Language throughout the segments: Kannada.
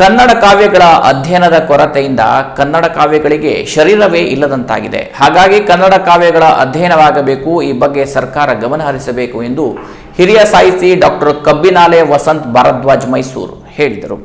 ಕನ್ನಡ ಕಾವ್ಯಗಳ ಅಧ್ಯಯನದ ಕೊರತೆಯಿಂದ ಕನ್ನಡ ಕಾವ್ಯಗಳಿಗೆ ಶರೀರವೇ ಇಲ್ಲದಂತಾಗಿದೆ. ಹಾಗಾಗಿ ಕನ್ನಡ ಕಾವ್ಯಗಳ ಅಧ್ಯಯನವಾಗಬೇಕು, ಈ ಬಗ್ಗೆ ಸರ್ಕಾರ ಗಮನ ಹರಿಸಬೇಕು ಎಂದು ಹಿರಿಯ ಸಾಹಿತಿ ಡಾಕ್ಟರ್ ಕಬ್ಬಿನಾಲೆ ವಸಂತ್ ಭಾರದ್ವಾಜ್ ಮೈಸೂರು ಹೇಳಿದರು.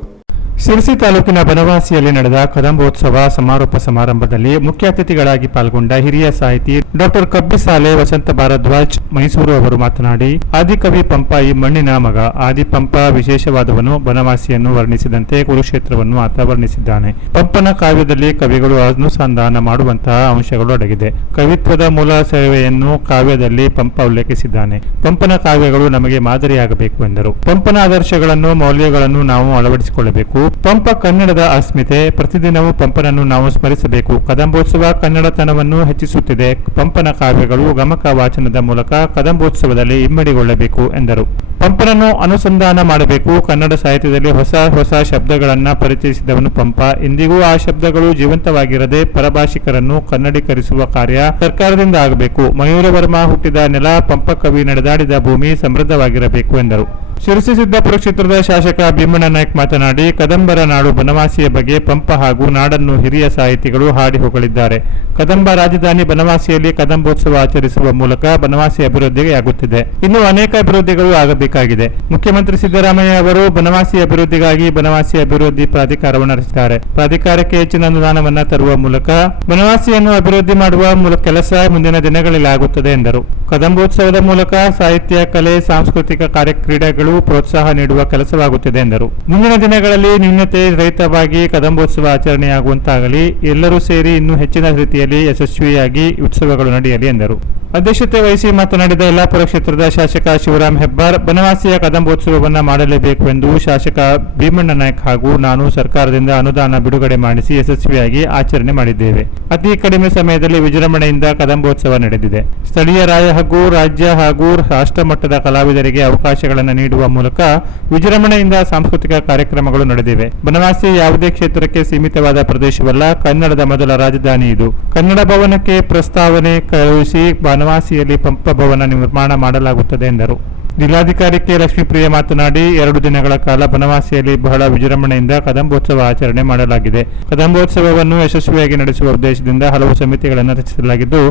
ಶಿರಸಿ ತಾಲೂಕಿನ ಬನವಾಸಿಯಲ್ಲಿ ನಡೆದ ಕದಂಬೋತ್ಸವ ಸಮಾರೋಪ ಸಮಾರಂಭದಲ್ಲಿ ಮುಖ್ಯ ಅತಿಥಿಗಳಾಗಿ ಪಾಲ್ಗೊಂಡ ಹಿರಿಯ ಸಾಹಿತಿ ಡಾಕ್ಟರ್ ಕಬ್ಬಿಸಾಲೆ ವಸಂತ ಭಾರದ್ವಾಜ್ ಮೈಸೂರು ಅವರು ಮಾತನಾಡಿ ಆದಿಕವಿ ಪಂಪ ಈ ಮಣ್ಣಿನ ಮಗ. ಆದಿಪಂಪ ವಿಶೇಷವಾದವನು. ಬನವಾಸಿಯನ್ನು ವರ್ಣಿಸಿದಂತೆ ಕುರುಕ್ಷೇತ್ರವನ್ನು ಆತ ವರ್ಣಿಸಿದ್ದಾನೆ. ಪಂಪನ ಕಾವ್ಯದಲ್ಲಿ ಕವಿಗಳು ಅನುಸಂಧಾನ ಮಾಡುವಂತಹ ಅಂಶಗಳು ಅಡಗಿದೆ. ಕವಿತ್ವದ ಮೂಲ ಸೇವೆಯನ್ನು ಕಾವ್ಯದಲ್ಲಿ ಪಂಪ ಉಲ್ಲೇಖಿಸಿದ್ದಾನೆ. ಪಂಪನ ಕಾವ್ಯಗಳು ನಮಗೆ ಮಾದರಿಯಾಗಬೇಕು ಎಂದರು. ಪಂಪನ ಆದರ್ಶಗಳನ್ನು, ಮೌಲ್ಯಗಳನ್ನು ನಾವು ಅಳವಡಿಸಿಕೊಳ್ಳಬೇಕು. ಪಂಪ ಕನ್ನಡದ ಅಸ್ಮಿತೆ. ಪ್ರತಿದಿನವೂ ಪಂಪನನ್ನು ನಾವು ಸ್ಮರಿಸಬೇಕು. ಕದಂಬೋತ್ಸವ ಕನ್ನಡತನವನ್ನು ಹೆಚ್ಚಿಸುತ್ತಿದೆ. ಪಂಪನ ಕಾವ್ಯಗಳು ಗಮಕ ವಾಚನದ ಮೂಲಕ ಕದಂಬೋತ್ಸವದಲ್ಲಿ ಇಮ್ಮಡಿಗೊಳ್ಳಬೇಕು, ಎಂದರು. ಪಂಪನನ್ನು ಅನುಸಂಧಾನ ಮಾಡಬೇಕು. ಕನ್ನಡ ಸಾಹಿತ್ಯದಲ್ಲಿ ಹೊಸ ಹೊಸ ಶಬ್ದಗಳನ್ನು ಪರಿಚಯಿಸಿದವನು ಪಂಪ. ಇಂದಿಗೂ ಆ ಶಬ್ದಗಳು ಜೀವಂತವಾಗಿರದೆ ಪರಭಾಷಿಕರನ್ನು ಕನ್ನಡೀಕರಿಸುವ ಕಾರ್ಯ ಸರ್ಕಾರದಿಂದ ಆಗಬೇಕು. ಮಯೂರವರ್ಮ ಹುಟ್ಟಿದ ನೆಲ ಪಂಪ ಕವಿ ನಡೆದಾಡಿದ ಭೂಮಿ ಸಮೃದ್ಧವಾಗಿರಬೇಕು, ಎಂದರು. ಶಿರಸಿ ಸಿದ್ದಾಪುರ ಕ್ಷೇತ್ರದ ಶಾಸಕ ಭೀಮಣ್ಣ ನಾಯ್ಕ್ ಮಾತನಾಡಿ ಕದಂಬರ ನಾಡು ಬನವಾಸಿಯ ಬಗ್ಗೆ ಪಂಪ ಹಾಗೂ ನಾಡನ್ನು ಹಿರಿಯ ಸಾಹಿತಿಗಳು ಹಾಡಿ ಹೊಗಳಿದ್ದಾರೆ. ಕದಂಬ ರಾಜಧಾನಿ ಬನವಾಸಿಯಲ್ಲಿ ಕದಂಬೋತ್ಸವ ಆಚರಿಸುವ ಮೂಲಕ ಬನವಾಸಿ ಅಭಿವೃದ್ಧಿಗೆ ಆಗುತ್ತಿದೆ ಇನ್ನು ಅನೇಕ ಅಭಿವೃದ್ಧಿಗಳು ಆಗಬೇಕಾಗಿದೆ. ಮುಖ್ಯಮಂತ್ರಿ ಸಿದ್ದರಾಮಯ್ಯ ಅವರು ಬನವಾಸಿ ಅಭಿವೃದ್ಧಿಗಾಗಿ ಬನವಾಸಿ ಅಭಿವೃದ್ಧಿ ಪ್ರಾಧಿಕಾರವನ್ನು ರಚಿಸಿದ್ದಾರೆ ಪ್ರಾಧಿಕಾರಕ್ಕೆ ಹೆಚ್ಚಿನ ಅನುದಾನವನ್ನು ತರುವ ಮೂಲಕ ಬನವಾಸಿಯನ್ನು ಅಭಿವೃದ್ಧಿ ಮಾಡುವ ಮೂಲಕ ಕೆಲಸ ಮುಂದಿನ ದಿನಗಳಲ್ಲಿ ಆಗುತ್ತದೆ ಎಂದರು. ಕದಂಬೋತ್ಸವದ ಮೂಲಕ ಸಾಹಿತ್ಯ, ಕಲೆ, ಸಾಂಸ್ಕೃತಿಕ ಕಾರ್ಯಕ್ರೀಡೆಗಳು ಪ್ರೋತ್ಸಾಹ ನೀಡುವ ಕೆಲಸವಾಗುತ್ತಿದೆ ಎಂದರು. ಮುಂದಿನ ದಿನಗಳಲ್ಲಿ ನ್ಯೂನತೆ ರಹಿತವಾಗಿ ಕದಂಬೋತ್ಸವ ಆಚರಣೆಯಾಗುವಂತಾಗಲಿ, ಎಲ್ಲರೂ ಸೇರಿ ಇನ್ನೂ ಹೆಚ್ಚಿನ ರೀತಿಯಲ್ಲಿ ಯಶಸ್ವಿಯಾಗಿ ಉತ್ಸವಗಳು ನಡೆಯಲಿ ಎಂದರು. ಅಧ್ಯಕ್ಷತೆ ವಹಿಸಿ ಮಾತನಾಡಿದ ಯಲ್ಲಾಪುರ ಕ್ಷೇತ್ರದ ಶಾಸಕ ಶಿವರಾಮ್ ಹೆಬ್ಬಾರ್, ಬನವಾಸಿಯ ಕದಂಬೋತ್ಸವವನ್ನು ಮಾಡಲೇಬೇಕು ಎಂದು ಶಾಸಕ ಭೀಮಣ್ಣ ನಾಯಕ್ ಹಾಗೂ ನಾನು ಸರ್ಕಾರದಿಂದ ಅನುದಾನ ಬಿಡುಗಡೆ ಮಾಡಿಸಿ ಯಶಸ್ವಿಯಾಗಿ ಆಚರಣೆ ಮಾಡಿದ್ದೇವೆ. ಅತಿ ಕಡಿಮೆ ಸಮಯದಲ್ಲಿ ವಿಜೃಂಭಣೆಯಿಂದ ಕದಂಬೋತ್ಸವ ನಡೆದಿದೆ. ಸ್ಥಳೀಯ ರಾಯ ಹಾಗೂ ರಾಜ್ಯ ಹಾಗೂ ರಾಷ್ಟ್ರಮಟ್ಟದ ಕಲಾವಿದರಿಗೆ ಅವಕಾಶಗಳನ್ನು ನೀಡುವ ಮೂಲಕ ವಿಜೃಂಭಣೆಯಿಂದ ಸಾಂಸ್ಕೃತಿಕ ಕಾರ್ಯಕ್ರಮಗಳು ನಡೆದಿವೆ. ಬನವಾಸಿ ಯಾವುದೇ ಕ್ಷೇತ್ರಕ್ಕೆ ಸೀಮಿತವಾದ ಪ್ರದೇಶವಲ್ಲ, ಕನ್ನಡದ ಮೊದಲ ರಾಜಧಾನಿ ಇದು. ಕನ್ನಡ ಭವನಕ್ಕೆ ಪ್ರಸ್ತಾವನೆ ಕಳುಹಿಸಿ ಬನವಾಸಿಯಲ್ಲಿ ಪಂಪ ಭವನ ನಿರ್ಮಾಣ ಮಾಡಲಾಗುತ್ತದೆ ಎಂದರು. ಜಿಲ್ಲಾಧಿಕಾರಿ ಕೆ ಲಕ್ಷ್ಮೀಪ್ರಿಯ ಮಾತನಾಡಿ, ಎರಡು ದಿನಗಳ ಕಾಲ ಬನವಾಸಿಯಲ್ಲಿ ಬಹಳ ವಿಜೃಂಭಣೆಯಿಂದ ಕದಂಬೋತ್ಸವ ಆಚರಣೆ ಮಾಡಲಾಗಿದೆ. ಕದಂಬೋತ್ಸವವನ್ನು ಯಶಸ್ವಿಯಾಗಿ ನಡೆಸುವ ಉದ್ದೇಶದಿಂದ ಹಲವು ಸಮಿತಿಗಳನ್ನು ರಚಿಸಲಾಗಿದ್ದು,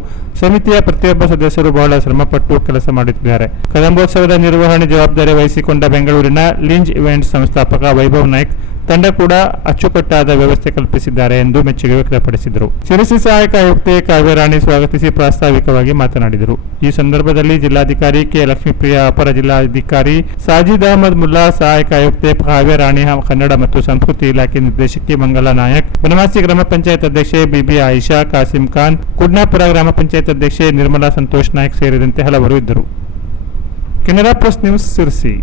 ಸಮಿತಿಯ ಪ್ರತಿಯೊಬ್ಬ ಸದಸ್ಯರು ಬಹಳ ಶ್ರಮಪಟ್ಟು ಕೆಲಸ ಮಾಡುತ್ತಿದ್ದಾರೆ. ಕದಂಬೋತ್ಸವದ ನಿರ್ವಹಣೆ ಜವಾಬ್ದಾರಿ ವಹಿಸಿಕೊಂಡ ಬೆಂಗಳೂರಿನ ಲಿಂಜ್ ಇವೆಂಟ್ಸ್ ಸಂಸ್ಥಾಪಕ ವೈಭವ್ ನಾಯ್ಕ್ ತಂಡ ಕೂಡ ಅಚ್ಚುಕಟ್ಟಾದ ವ್ಯವಸ್ಥೆ ಕಲ್ಪಿಸಿದ್ದಾರೆ ಎಂದು ಮೆಚ್ಚುಗೆ ವ್ಯಕ್ತಪಡಿಸಿದರು. ಶಿರಸಿ ಸಹಾಯಕ ಆಯುಕ್ತೆ ಕಾವ್ಯರಾಣಿ ಸ್ವಾಗತಿಸಿ ಪ್ರಾಸ್ತಾವಿಕವಾಗಿ ಮಾತನಾಡಿದರು. ಈ ಸಂದರ್ಭದಲ್ಲಿ ಜಿಲ್ಲಾಧಿಕಾರಿ ಕೆ. ಲಕ್ಷ್ಮೀಪ್ರಿಯ, ಅಪರ ಜಿಲ್ಲಾಧಿಕಾರಿ ಸಾಜಿದ್ ಅಹಮದ್ ಮುಲ್ಲಾ, ಸಹಾಯಕ ಆಯುಕ್ತೆ ಕಾವ್ಯರಾಣಿ ಕನ್ನಡ ಮತ್ತು ಸಂಸ್ಕೃತಿ ಇಲಾಖೆ ನಿರ್ದೇಶಕಿ ಮಂಗಲ ನಾಯಕ್ ಬನವಾಸಿ ಗ್ರಾಮ ಪಂಚಾಯತ್ ಅಧ್ಯಕ್ಷೆ ಬಿಬಿ ಆಯಿಷಾ, ಕಾಸಿಂ ಖಾನ್, ಕುಡ್ನಾಪುರ ಗ್ರಾಮ ಪಂಚಾಯತ್ ಅಧ್ಯಕ್ಷೆ ನಿರ್ಮಲಾ ಸಂತೋಷ್ ನಾಯಕ್ ಸೇರಿದಂತೆ ಹಲವರು ಇದ್ದರು. Canara plus news Sirsi